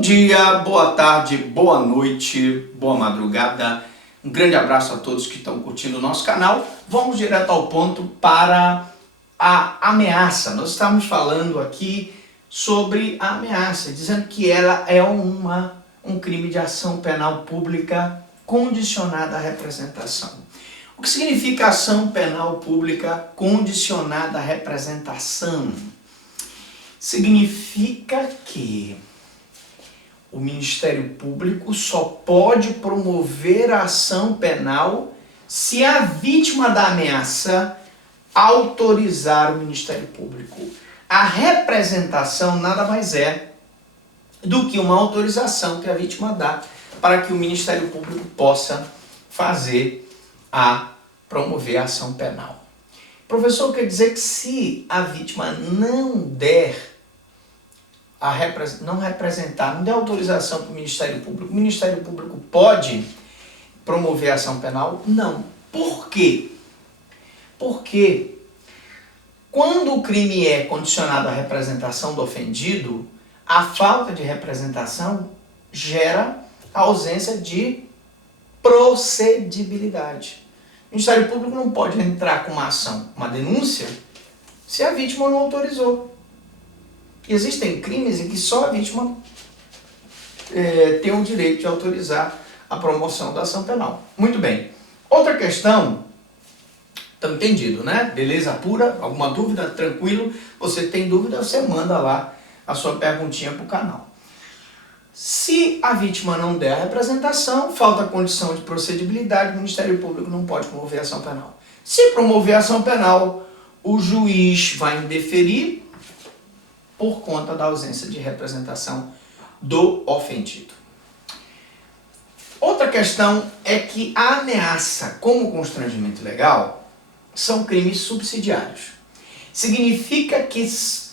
Bom dia, boa tarde, boa noite, boa madrugada. Um grande abraço a todos que estão curtindo o nosso canal. Vamos direto ao ponto para a ameaça. Nós estamos falando aqui sobre a ameaça, dizendo que ela é um crime de ação penal pública condicionada à representação. O que significa ação penal pública condicionada à representação? Significa que o Ministério Público só pode promover a ação penal se a vítima da ameaça autorizar o Ministério Público. A representação nada mais é do que uma autorização que a vítima dá para que o Ministério Público possa promover a ação penal. Professor, quer dizer que se a vítima não der não der autorização para o Ministério Público pode promover a ação penal? Não. Por quê? Porque quando o crime é condicionado à representação do ofendido, a falta de representação gera a ausência de procedibilidade. O Ministério Público não pode entrar com uma ação, uma denúncia, se a vítima não autorizou. Existem crimes em que só a vítima tem o direito de autorizar a promoção da ação penal. Muito bem. Outra questão, tá entendido, né? Beleza pura? Alguma dúvida? Tranquilo? Você tem dúvida? Você manda lá a sua perguntinha para o canal. Se a vítima não der a representação, falta a condição de procedibilidade, o Ministério Público não pode promover a ação penal. Se promover a ação penal, o juiz vai indeferir por conta da ausência de representação do ofendido. Outra questão é que a ameaça como constrangimento legal são crimes subsidiários. Significa que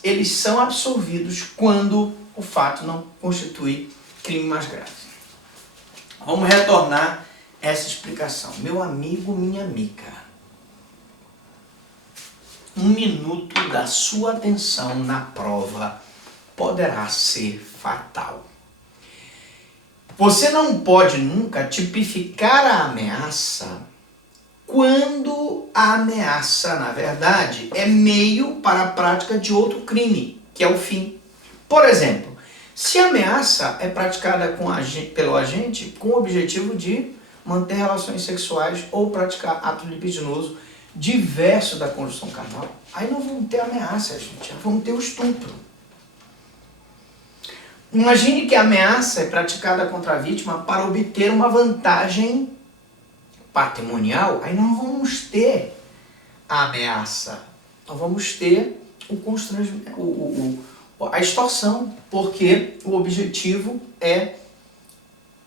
eles são absolvidos quando o fato não constitui crime mais grave. Vamos retornar essa explicação. Meu amigo, minha amiga, 1 minuto da sua atenção na prova poderá ser fatal. Você não pode nunca tipificar a ameaça quando a ameaça, na verdade, é meio para a prática de outro crime, que é o fim. Por exemplo, se a ameaça é praticada pelo agente com o objetivo de manter relações sexuais ou praticar ato libidinoso diverso da condução carnal, aí não vamos ter ameaça, gente, vamos ter o estupro. Imagine que a ameaça é praticada contra a vítima para obter uma vantagem patrimonial, aí não vamos ter a ameaça, nós vamos ter a extorsão, porque o objetivo é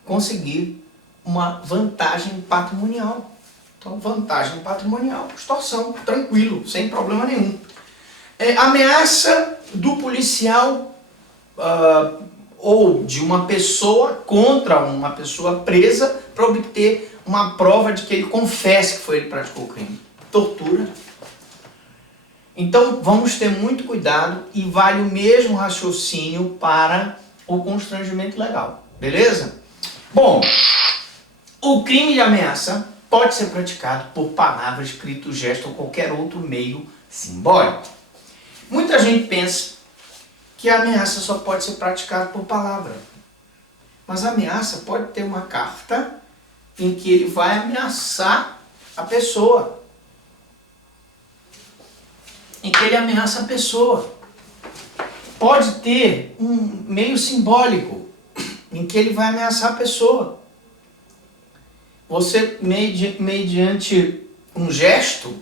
conseguir uma vantagem patrimonial. Então, vantagem patrimonial, extorsão, tranquilo, sem problema nenhum. Ameaça do policial ou de uma pessoa contra uma pessoa presa para obter uma prova de que ele confesse que foi ele que praticou o crime. Tortura. Então, vamos ter muito cuidado e vale o mesmo raciocínio para o constrangimento legal. Beleza? Bom, o crime de ameaça pode ser praticado por palavra, escrito, gesto ou qualquer outro meio simbólico. Muita gente pensa que a ameaça só pode ser praticada por palavra. Mas a ameaça pode ter uma carta em que ele vai ameaçar a pessoa. Em que ele ameaça a pessoa. Pode ter um meio simbólico em que ele vai ameaçar a pessoa. Você, mediante um gesto,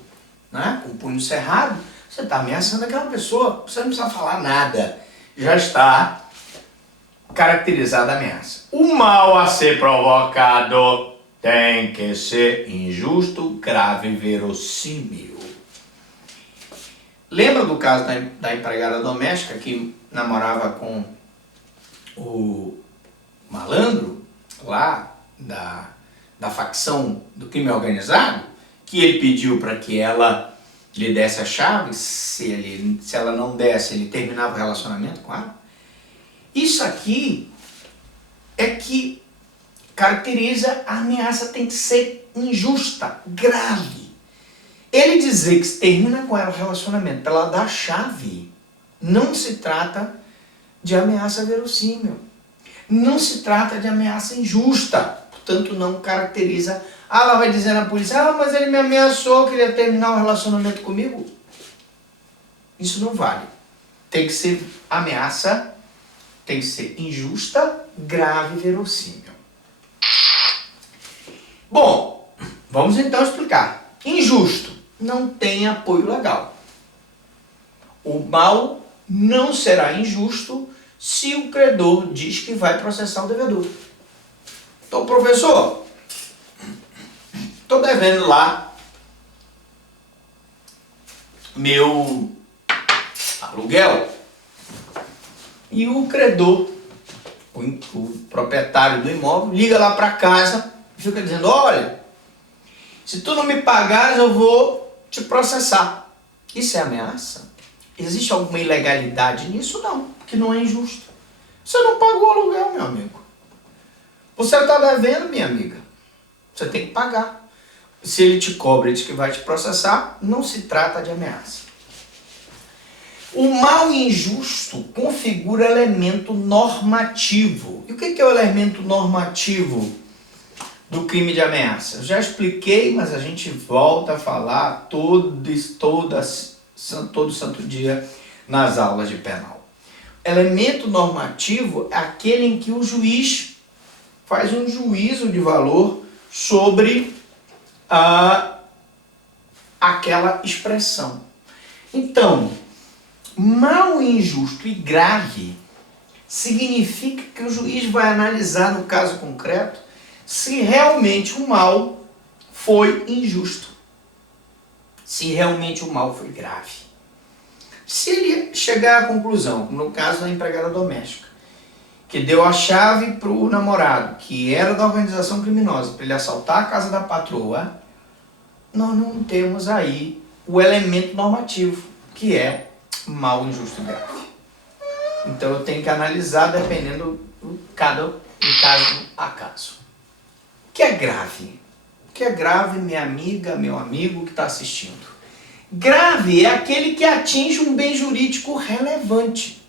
né, com o punho cerrado, você está ameaçando aquela pessoa. Você não precisa falar nada. Já está caracterizada a ameaça. O mal a ser provocado tem que ser injusto, grave e verossímil. Lembra do caso da empregada doméstica que namorava com o malandro lá da facção do crime organizado, que ele pediu para que ela lhe desse a chave, se ela não desse, ele terminava o relacionamento com ela? Isso aqui é que caracteriza a ameaça tem que ser injusta, grave. Ele dizer que termina com ela o relacionamento pela dar chave, não se trata de ameaça verossímil. Não se trata de ameaça injusta. Portanto, não caracteriza. Ela vai dizer na polícia, mas ele me ameaçou, queria terminar o relacionamento comigo. Isso não vale. Tem que ser ameaça, tem que ser injusta, grave e verossímil. Bom, vamos então explicar. Injusto, não tem apoio legal. O mal não será injusto se o credor diz que vai processar o devedor. Então, professor, estou devendo lá meu aluguel e o credor, o proprietário do imóvel, liga lá para casa e fica dizendo, olha, se tu não me pagares eu vou te processar. Isso é ameaça? Existe alguma ilegalidade nisso? Não, porque não é injusto. Você não pagou o aluguel, meu amigo. Você está devendo, minha amiga. Você tem que pagar. Se ele te cobra e diz que vai te processar, não se trata de ameaça. O mal injusto configura elemento normativo. E o que é o elemento normativo do crime de ameaça? Eu já expliquei, mas a gente volta a falar todo santo dia nas aulas de penal. Elemento normativo é aquele em que o juiz faz um juízo de valor sobre aquela expressão. Então, mal, injusto e grave significa que o juiz vai analisar no caso concreto se realmente o mal foi injusto, se realmente o mal foi grave. Se ele chegar à conclusão, como no caso da empregada doméstica, que deu a chave para o namorado, que era da organização criminosa, para ele assaltar a casa da patroa, nós não temos aí o elemento normativo, que é mal, injusto e grave. Então eu tenho que analisar dependendo de caso a caso. O que é grave? O que é grave, minha amiga, meu amigo que está assistindo? Grave é aquele que atinge um bem jurídico relevante.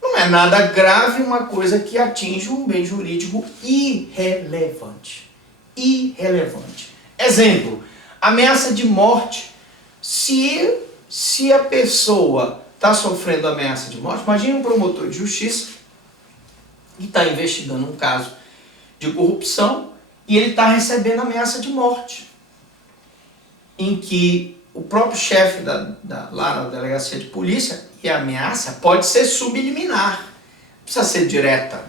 Não é nada grave uma coisa que atinge um bem jurídico irrelevante. Irrelevante. Exemplo, ameaça de morte. Se a pessoa está sofrendo ameaça de morte, imagine um promotor de justiça que está investigando um caso de corrupção e ele está recebendo ameaça de morte, em que o próprio chefe lá na delegacia de polícia, e a ameaça pode ser subliminar, não precisa ser direta.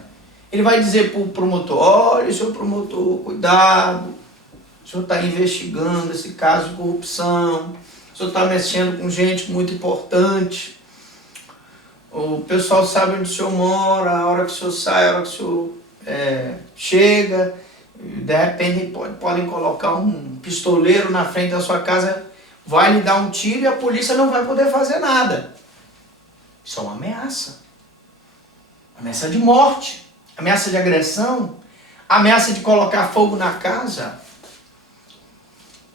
Ele vai dizer para o promotor, olha, senhor promotor, cuidado, o senhor está investigando esse caso de corrupção, o senhor está mexendo com gente muito importante, o pessoal sabe onde o senhor mora, a hora que o senhor sai, a hora que o senhor chega, de repente podem colocar um pistoleiro na frente da sua casa, vai lhe dar um tiro e a polícia não vai poder fazer nada. Isso é uma ameaça. Ameaça de morte, ameaça de agressão, ameaça de colocar fogo na casa.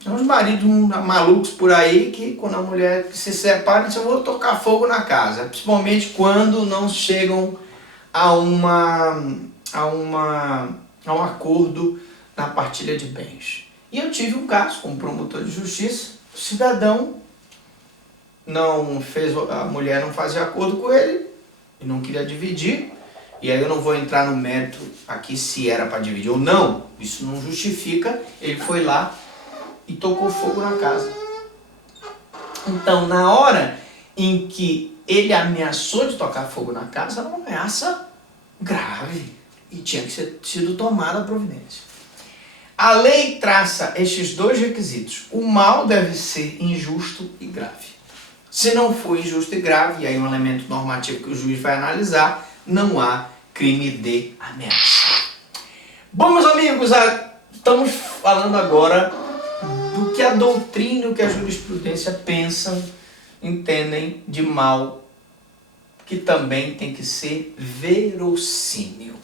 Tem uns maridos malucos por aí que quando a mulher se separa, dizem, eu vou tocar fogo na casa. Principalmente quando não chegam a um acordo na partilha de bens. E eu tive um caso como promotor de justiça, o cidadão não fez, a mulher não fazia acordo com ele e não queria dividir, e aí eu não vou entrar no mérito aqui se era para dividir ou não, isso não justifica, ele foi lá e tocou fogo na casa. Então, na hora em que ele ameaçou de tocar fogo na casa, era uma ameaça grave e tinha que ser sido tomada a providência. A lei traça estes dois requisitos. O mal deve ser injusto e grave. Se não for injusto e grave, e aí um elemento normativo que o juiz vai analisar, não há crime de ameaça. Bom, meus amigos, estamos falando agora do que a doutrina, o que a jurisprudência pensam, entendem de mal, que também tem que ser verossímil.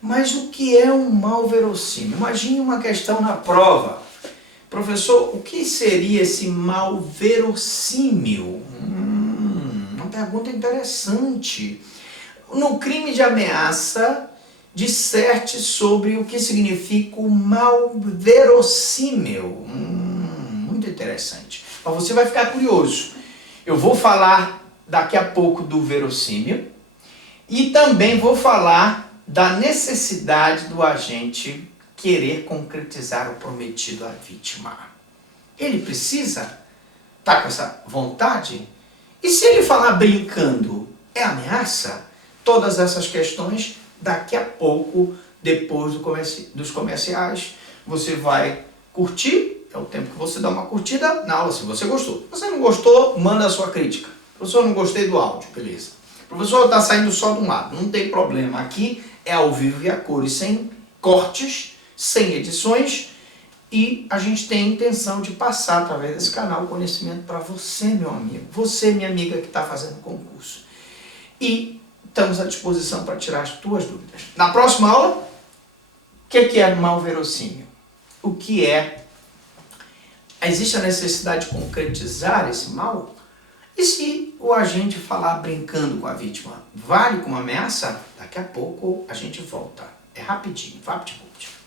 Mas o que é um mal verossímil? Imagine uma questão na prova. Professor, o que seria esse mal verossímil? Uma pergunta interessante. No crime de ameaça, disserte sobre o que significa o mal verossímil. Muito interessante. Mas você vai ficar curioso. Eu vou falar daqui a pouco do verossímil e também vou falar da necessidade do agente querer concretizar o prometido à vítima. Ele precisa estar com essa vontade? E se ele falar brincando, é ameaça? Todas essas questões, daqui a pouco, depois dos comerciais, você vai curtir. É o tempo que você dá uma curtida na aula, se você gostou. Se você não gostou, manda a sua crítica. Professor, não gostei do áudio, beleza. Professor, está saindo só de um lado. Não tem problema. Aqui é ao vivo e a cores, sem cortes, sem edições. E a gente tem a intenção de passar, através desse canal, conhecimento para você, meu amigo. Você, minha amiga, que está fazendo concurso. E estamos à disposição para tirar as tuas dúvidas. Na próxima aula, o que é mal verossímil? O que é? Existe a necessidade de concretizar esse mal? E se o agente falar brincando com a vítima, vale como ameaça? Daqui a pouco a gente volta. É rapidinho, VaptVupt.